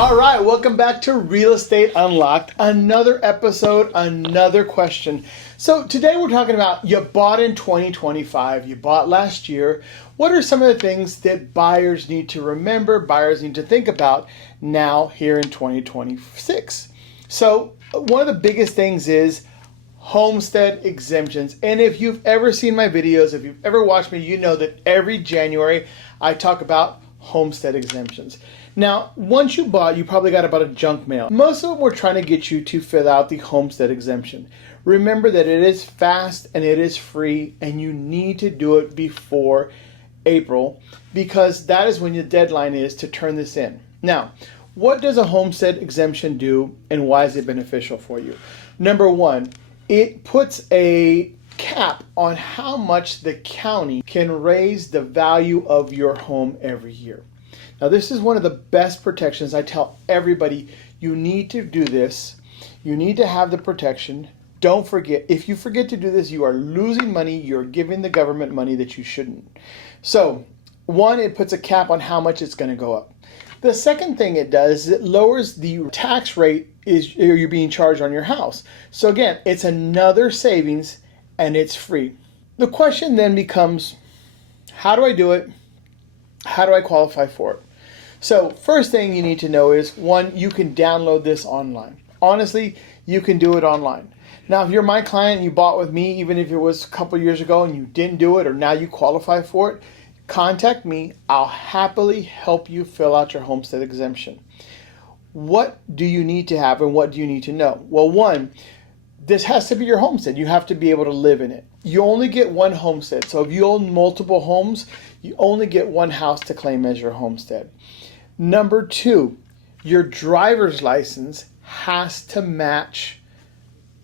All right, welcome back to Real Estate Unlocked. Another episode, another question. So today we're talking about you bought in 2025, you bought last year. What are some of the things that buyers need to remember, buyers need to think about now here in 2026? So one of the biggest things is homestead exemptions. And if you've ever seen my videos, if you've ever watched me, you know that every January I talk about homestead exemptions. Now, once you bought, you probably got about a junk mail. Most of them were trying to get you to fill out the homestead exemption. Remember that it is fast and it is free, and you need to do it before April because that is when your deadline is to turn this in. Now, what does a homestead exemption do and why is it beneficial for you? Number one, it puts a cap on how much the county can raise the value of your home every year. Now, this is one of the best protections. I tell everybody, you need to do this. You need to have the protection. Don't forget, if you forget to do this, you are losing money. You're giving the government money that you shouldn't. So, one, it puts a cap on how much it's going to go up. The second thing it does is it lowers the tax rate you're being charged on your house. So again, it's another savings and it's free. The question then becomes, how do I do it? How do I qualify for it? So first thing you need to know is, one, you can download this online. Honestly, you can do it online. Now, if you're my client and you bought with me, even if it was a couple years ago and you didn't do it or now you qualify for it, contact me. I'll happily help you fill out your homestead exemption. What do you need to have and what do you need to know? Well, one, this has to be your homestead. You have to be able to live in it. You only get one homestead. So if you own multiple homes, you only get one house to claim as your homestead. Number two, your driver's license has to match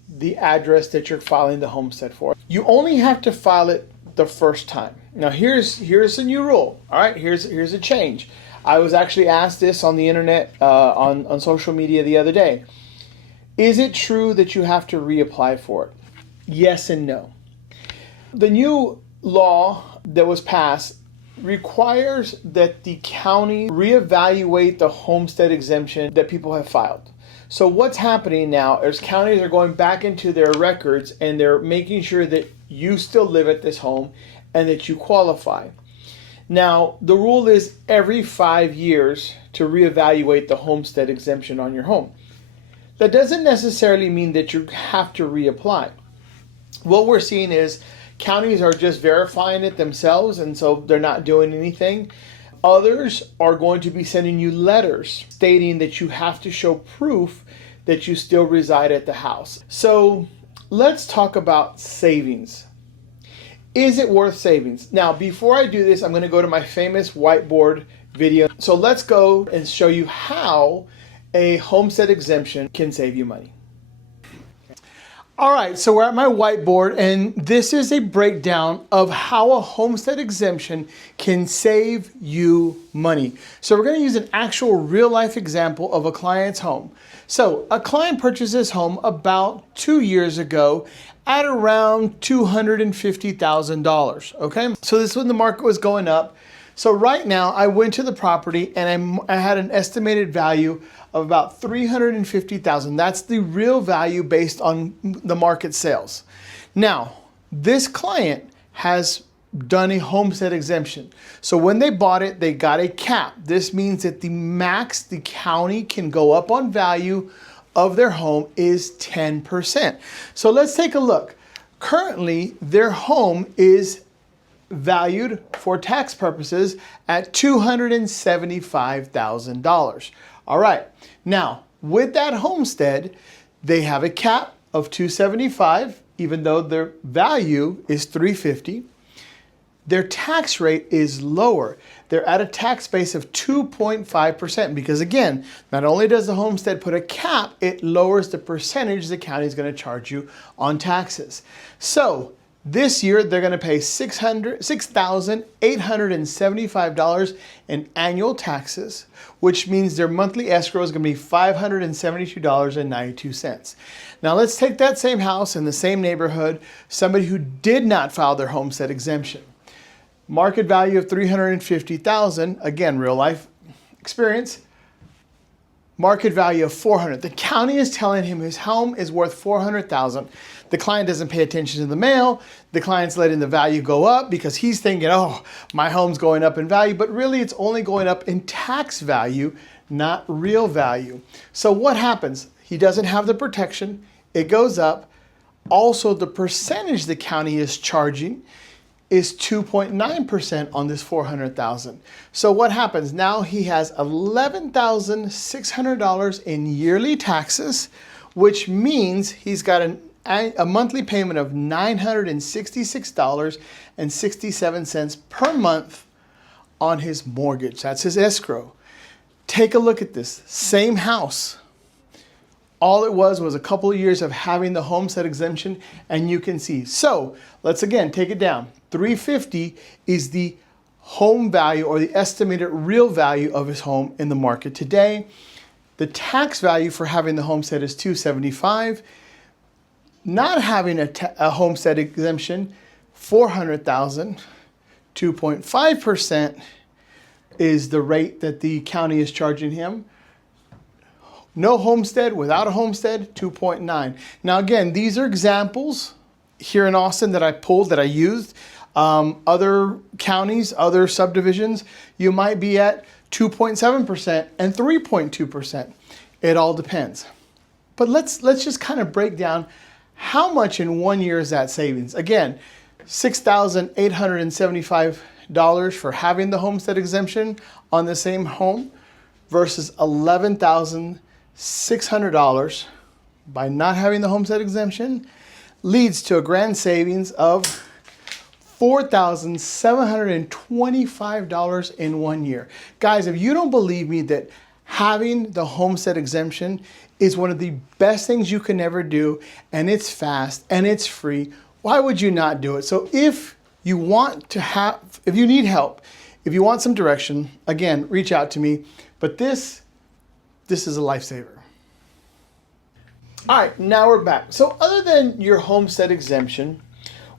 the address that you're filing the homestead for. You only have to file it the first time. Now here's a new rule. All right, here's a change. I was actually asked this on the internet, on social media the other day. Is it true that you have to reapply for it? Yes and no. The new law that was passed requires that the county reevaluate the homestead exemption that people have filed. So what's happening now is counties are going back into their records and they're making sure that you still live at this home and that you qualify. Now, the rule is every 5 years to reevaluate the homestead exemption on your home. That doesn't necessarily mean that you have to reapply. What we're seeing is counties are just verifying it themselves, and so they're not doing anything. Others are going to be sending you letters stating that you have to show proof that you still reside at the house. So let's talk about savings. Is it worth savings? Now, before I do this, I'm going to go to my famous whiteboard video. So let's go and show you how a homestead exemption can save you money. All right, so we're at my whiteboard, and this is a breakdown of how a homestead exemption can save you money. So we're going to use an actual real-life example of a client's home. So a client purchased this home about 2 years ago at around $250,000, okay? So this is when the market was going up. So right now, I went to the property and I had an estimated value of about $350,000. That's the real value based on the market sales. Now, this client has done a homestead exemption. So when they bought it, they got a cap. This means that the max the county can go up on value of their home is 10%. So let's take a look. Currently, their home is valued for tax purposes at $275,000. All right. Now, with that homestead, they have a cap of $275,000, even though their value is $350,000. Their tax rate is lower. They're at a tax base of 2.5% because, again, not only does the homestead put a cap, it lowers the percentage the county is going to charge you on taxes. So this year, they're going to pay $6,875 in annual taxes, which means their monthly escrow is going to be $572.92. Now, let's take that same house in the same neighborhood, somebody who did not file their homestead exemption. Market value of $350,000, again, real life experience. Market value of 400. The county is telling him his home is worth 400,000. The client doesn't pay attention to the mail. The client's letting the value go up because he's thinking, oh, my home's going up in value, but really it's only going up in tax value, not real value. So what happens? He doesn't have the protection. It goes up. Also, the percentage the county is charging is 2.9% on this 400,000. So what happens? Now he has $11,600 in yearly taxes, which means he's got a monthly payment of $966.67 per month on his mortgage. That's his escrow. Take a look at this. Same house. All it was a couple of years of having the homestead exemption, and you can see. So let's again take it down. 350 is the home value or the estimated real value of his home in the market today. The tax value for having the homestead is 275. Not having a homestead exemption, 400,000. 2.5% is the rate that the county is charging him. No homestead, without a homestead, 2.9. Now again, these are examples here in Austin that I pulled, that I used. Other counties, other subdivisions, you might be at 2.7% and 3.2%. It all depends. But let's just kind of break down how much in 1 year is that savings. Again, $6,875 for having the homestead exemption on the same home versus $11,600 by not having the homestead exemption leads to a grand savings of $4,725 in 1 year. Guys, if you don't believe me that having the homestead exemption is one of the best things you can ever do, and it's fast and it's free, why would you not do it? So if you need help, if you want some direction, again, reach out to me. But this is a lifesaver. All right, now we're back. So other than your homestead exemption,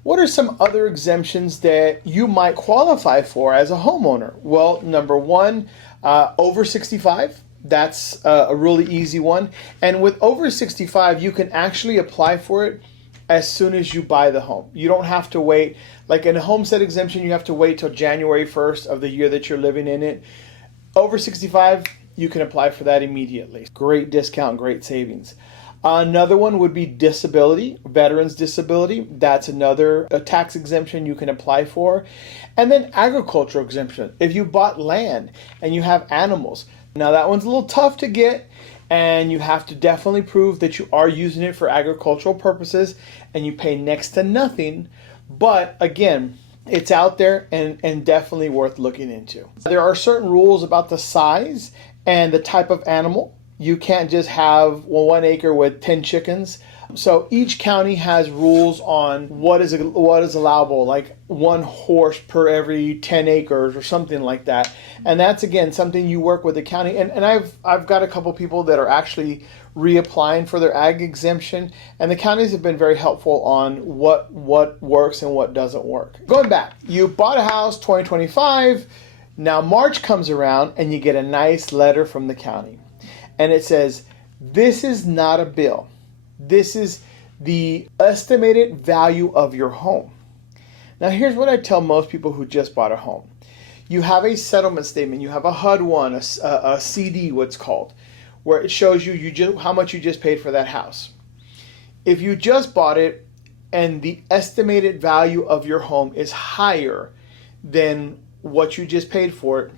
what are some other exemptions that you might qualify for as a homeowner? Well, number one, over 65. That's a really easy one. And with over 65, you can actually apply for it as soon as you buy the home. You don't have to wait. Like in a homestead exemption, you have to wait till January 1st of the year that you're living in it. Over 65, you can apply for that immediately. Great discount, great savings. Another one would be disability, veterans disability. That's another tax exemption you can apply for. And then agricultural exemption. If you bought land and you have animals, now that one's a little tough to get, and you have to definitely prove that you are using it for agricultural purposes and you pay next to nothing. But again, it's out there and definitely worth looking into. There are certain rules about the size and the type of animal. You can't just have 1 acre with 10 chickens. So each county has rules on what is allowable, like 1 horse per every 10 acres or something like that. And that's, again, something you work with the county. And I've got a couple people that are actually reapplying for their ag exemption, and the counties have been very helpful on what works and what doesn't work. Going back, you bought a house 2025. Now March comes around and you get a nice letter from the county. And it says, this is not a bill. This is the estimated value of your home. Now here's what I tell most people who just bought a home. You have a settlement statement. You have a HUD-1, a CD, what's called, where it shows you how much you just paid for that house. If you just bought it and the estimated value of your home is higher than what you just paid for it,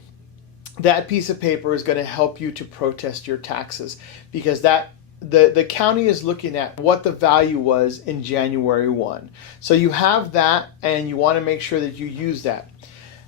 that piece of paper is going to help you to protest your taxes, because the county is looking at what the value was in January 1. So you have that, and you want to make sure that you use that.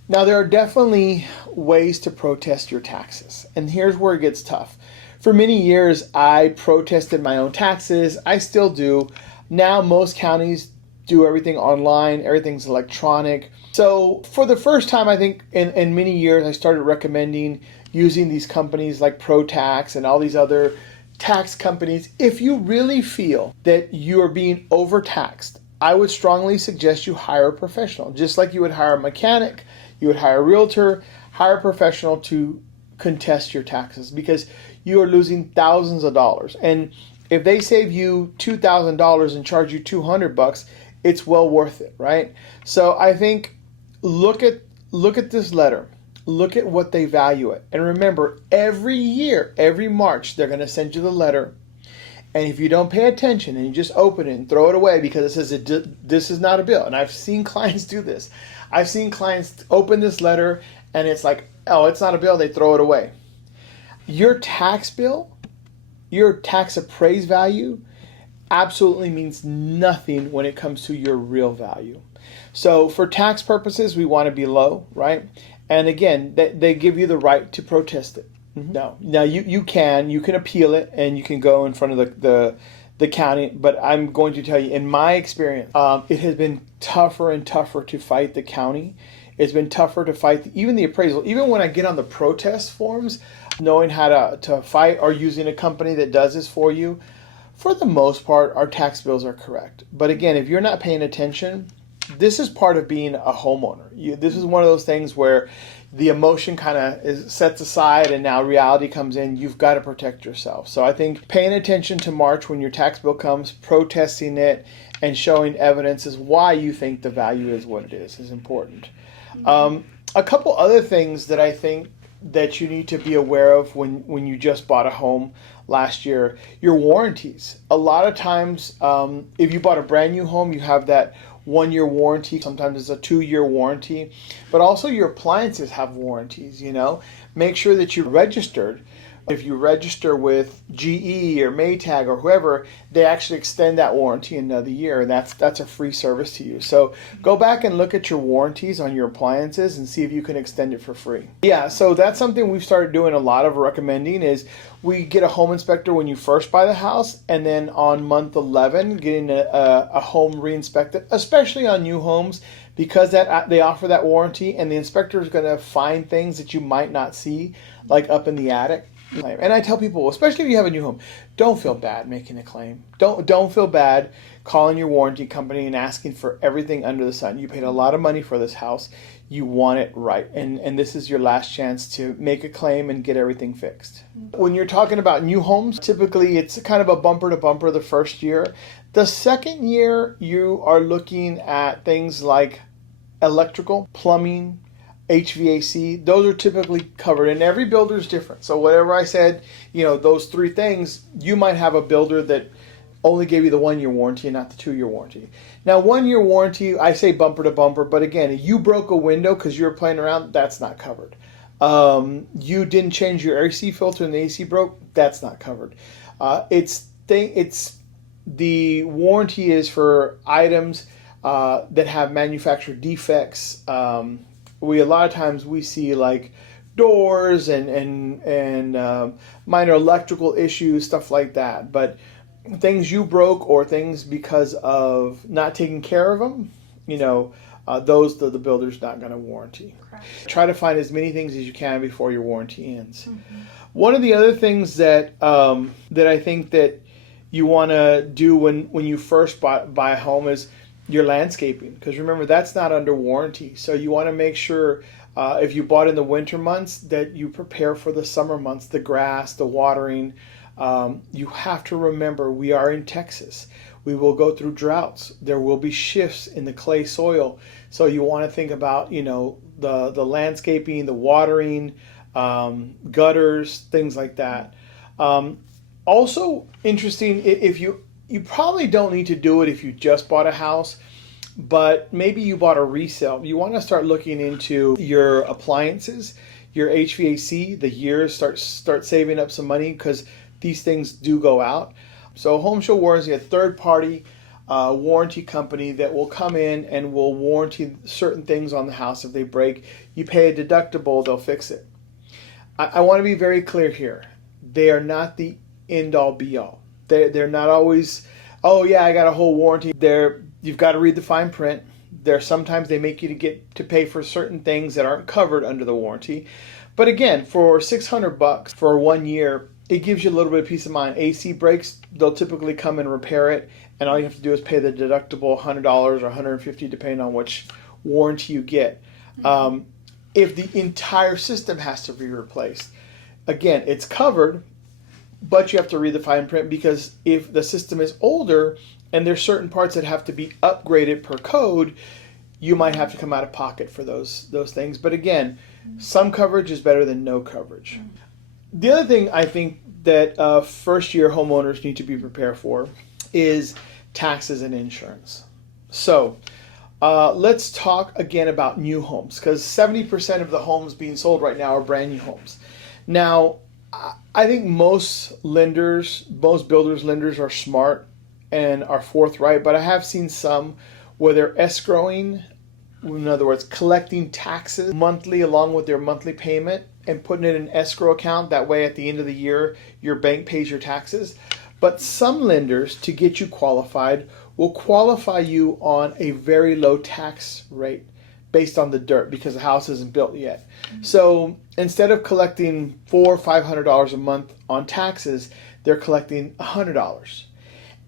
Now, there are definitely ways to protest your taxes, and here's where it gets tough. For many years, I protested my own taxes. I still do. Now, most counties do everything online. Everything's electronic. So for the first time, I think in many years, I started recommending using these companies like ProTax and all these other tax companies. If you really feel that you are being overtaxed, I would strongly suggest you hire a professional. Just like you would hire a mechanic, you would hire a realtor, hire a professional to contest your taxes, because you are losing thousands of dollars. And if they save you $2,000 and charge you $200, it's well worth it, right? So I think look at this letter. Look at what they value it. And remember, every year, every March, they're going to send you the letter. And if you don't pay attention and you just open it and throw it away because it says this is not a bill. And I've seen clients do this. I've seen clients open this letter and it's like, oh, it's not a bill. They throw it away. Your tax bill, your tax appraised value absolutely means nothing when it comes to your real value. So for tax purposes, we want to be low, right? And again, they give you the right to protest it. Now you can appeal it and you can go in front of the county. But I'm going to tell you, in my experience, it has been tougher and tougher to fight the county. It's been tougher to fight even the appraisal. Even when I get on the protest forms, knowing how to fight or using a company that does this for you, for the most part, our tax bills are correct. But again, if you're not paying attention, this is part of being a homeowner. This is one of those things where the emotion kind of is sets aside and now reality comes in. You've got to protect yourself. So I think paying attention to March when your tax bill comes, protesting it, and showing evidence is why you think the value is what it is important. A couple other things that I think that you need to be aware of when you just bought a home last year, your warranties. A lot of times, if you bought a brand new home, you have that 1-year warranty. Sometimes it's a 2-year warranty, but also your appliances have warranties. Make sure that you're registered. If you register with GE or Maytag or whoever, they actually extend that warranty another year, and that's a free service to you. So go back and look at your warranties on your appliances and see if you can extend it for free. Yeah, so that's something we've started doing a lot of recommending is we get a home inspector when you first buy the house, and then on month 11, getting a home re-inspected, especially on new homes, because they offer that warranty, and the inspector is going to find things that you might not see, like up in the attic. And I tell people, especially if you have a new home, don't feel bad making a claim. Don't feel bad calling your warranty company and asking for everything under the sun. You paid a lot of money for this house. You want it right. And this is your last chance to make a claim and get everything fixed. When you're talking about new homes, typically it's kind of a bumper to bumper the first year. The second year, you are looking at things like electrical, plumbing, HVAC. Those are typically covered, and every builder is different. So whatever I said, those 3 things, you might have a builder that only gave you the 1-year warranty and not the 2-year warranty. Now, 1-year warranty, I say bumper to bumper, but again, if you broke a window because you were playing around, that's not covered. You didn't change your AC filter and the AC broke, that's not covered. It's the warranty is for items that have manufacturer defects. A lot of times we see like doors and minor electrical issues, stuff like that. But things you broke or things because of not taking care of them, those the builder's not going to warranty. Correct. Try to find as many things as you can before your warranty ends. Mm-hmm. One of the other things that I think that you want to do when you first buy a home is your landscaping, because remember, that's not under warranty. So you want to make sure if you bought in the winter months that you prepare for the summer months, the grass, the watering. You have to remember, we are in Texas. We will go through droughts. There will be shifts in the clay soil. So you want to think about, the landscaping, the watering, gutters, things like that. Also interesting, if you probably don't need to do it if you just bought a house, but maybe you bought a resale. You want to start looking into your appliances, your HVAC, the years, start saving up some money because these things do go out. So Home Show Warranty, a third-party warranty company that will come in and will warranty certain things on the house. If they break, you pay a deductible, they'll fix it. I want to be very clear here. They are not the end-all, be-all. They're not always, oh yeah, I got a whole warranty. You've got to read the fine print. Sometimes they make you to pay for certain things that aren't covered under the warranty. But again, for $600 for 1 year, it gives you a little bit of peace of mind. AC breaks, they'll typically come and repair it, and all you have to do is pay the deductible, $100 or $150, depending on which warranty you get. If the entire system has to be replaced, again, it's covered. but you have to read the fine print, because if the system is older and there's certain parts that have to be upgraded per code, you might have to come out of pocket for those things. But again, some coverage is better than no coverage. The other thing I think that first-year homeowners need to be prepared for is taxes and insurance. So let's talk again about new homes, because 70% of the homes being sold right now are brand new homes. Now, I think most builders lenders are smart and are forthright, but I have seen some where they're escrowing, in other words, collecting taxes monthly along with their monthly payment and putting it in an escrow account. That way at the end of the year, your bank pays your taxes. But some lenders, to get you qualified, will qualify you on a very low tax rate based on the dirt, because the house isn't built yet. So instead of collecting $400 or $500 a month on taxes, they're collecting $100.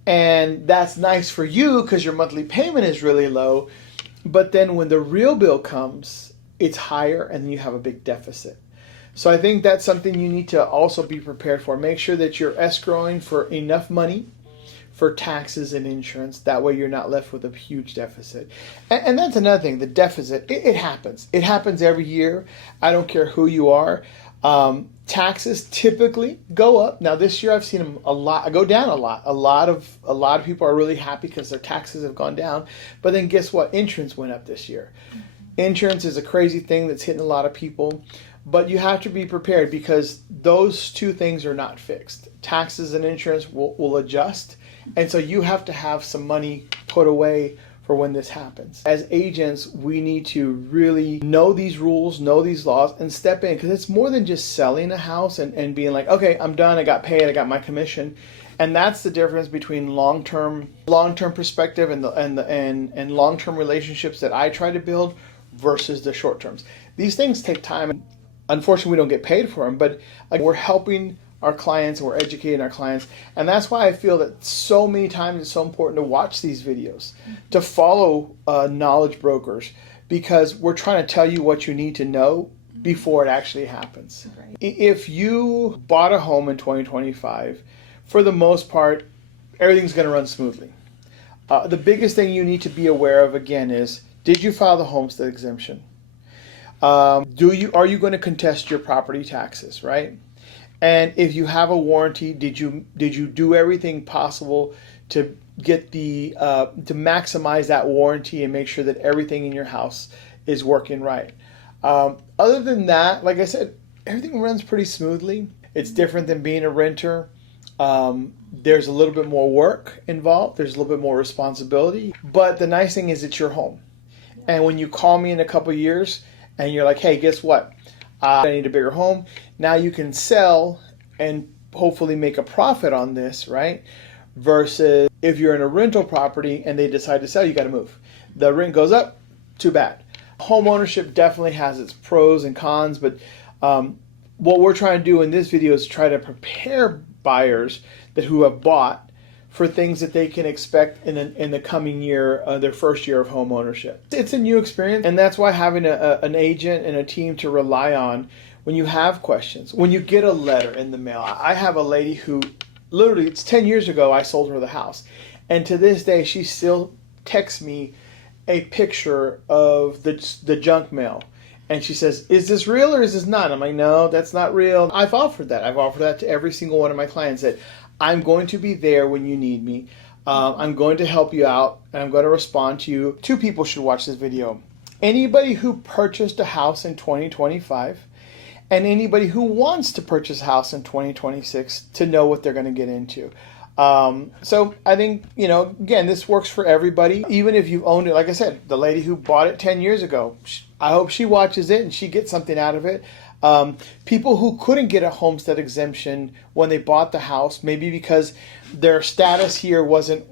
And that's nice for you because your monthly payment is really low. But then when the real bill comes, it's higher and then you have a big deficit. So I think that's something you need to also be prepared for. Make sure that you're escrowing for enough money for taxes and insurance. That way you're not left with a huge deficit. And that's another thing, the deficit, it happens. It happens every year. I don't care who you are. Taxes typically go up. Now this year I've seen them go down a lot. A lot of people are really happy because their taxes have gone down. But then guess what? Insurance went up this year. Insurance is a crazy thing that's hitting a lot of people. But you have to be prepared, because those two things are not fixed. Taxes and insurance will adjust. And so you have to have some money put away for when this happens. As agents, we need to really know these rules, know these laws, and step in, because it's more than just selling a house and being like, okay, I'm done, I got paid, I got my commission. And that's the difference between long-term perspective and long-term relationships that I try to build versus the short terms. These things take time. Unfortunately, we don't get paid for them, but we're helping our clients and we're educating our clients. And that's why I feel that so many times it's so important to watch these videos, to follow knowledge brokers, because we're trying to tell you what you need to know before it actually happens. Right. If you bought a home in 2025, for the most part, everything's going to run smoothly. The biggest thing you need to be aware of, again, is, did you file the Homestead Exemption? Are you going to contest your property taxes, right? And if you have a warranty, did you do everything possible to get to maximize that warranty and make sure that everything in your house is working right? Other than that, like I said, everything runs pretty smoothly. It's different than being a renter. There's a little bit more work involved. There's a little bit more responsibility. But the nice thing is it's your home. And when you call me in a couple of years and you're like, hey, guess what? I need a bigger home. Now you can sell and hopefully make a profit on this, right? Versus if you're in a rental property and they decide to sell, you got to move. The rent goes up, too bad. Home ownership definitely has its pros and cons, but what we're trying to do in this video is try to prepare buyers who have bought for things that they can expect in the coming year, their first year of home ownership. It's a new experience, and that's why having an agent and a team to rely on when you have questions, when you get a letter in the mail. I have a lady who, literally, it's 10 years ago I sold her the house, and to this day she still texts me a picture of the junk mail. And she says, is this real or is this not? I'm like, no, that's not real. I've offered that to every single one of my clients, that I'm going to be there when you need me. I'm going to help you out, and I'm going to respond to you. Two people should watch this video. Anybody who purchased a house in 2025 and anybody who wants to purchase a house in 2026 to know what they're going to get into. So I think, again, this works for everybody. Even if you've owned it, like I said, the lady who bought it 10 years ago, I hope she watches it and she gets something out of it. People who couldn't get a homestead exemption when they bought the house, maybe because their status here wasn't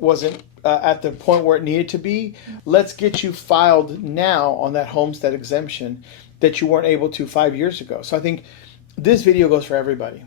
at the point where it needed to be. Let's get you filed now on that homestead exemption that you weren't able to 5 years ago. So I think this video goes for everybody.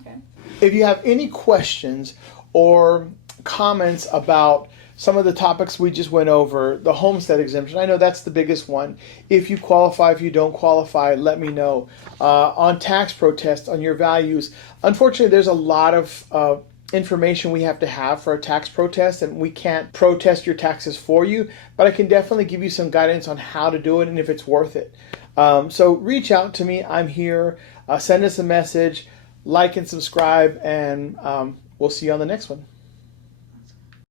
Okay. If you have any questions or comments about some of the topics we just went over. The homestead exemption, I know that's the biggest one. If you qualify, if you don't qualify, let me know. On tax protests, on your values. Unfortunately, there's a lot of information we have to have for a tax protest, and we can't protest your taxes for you, but I can definitely give you some guidance on how to do it and if it's worth it. So reach out to me. I'm here. Send us a message, like and subscribe, and we'll see you on the next one.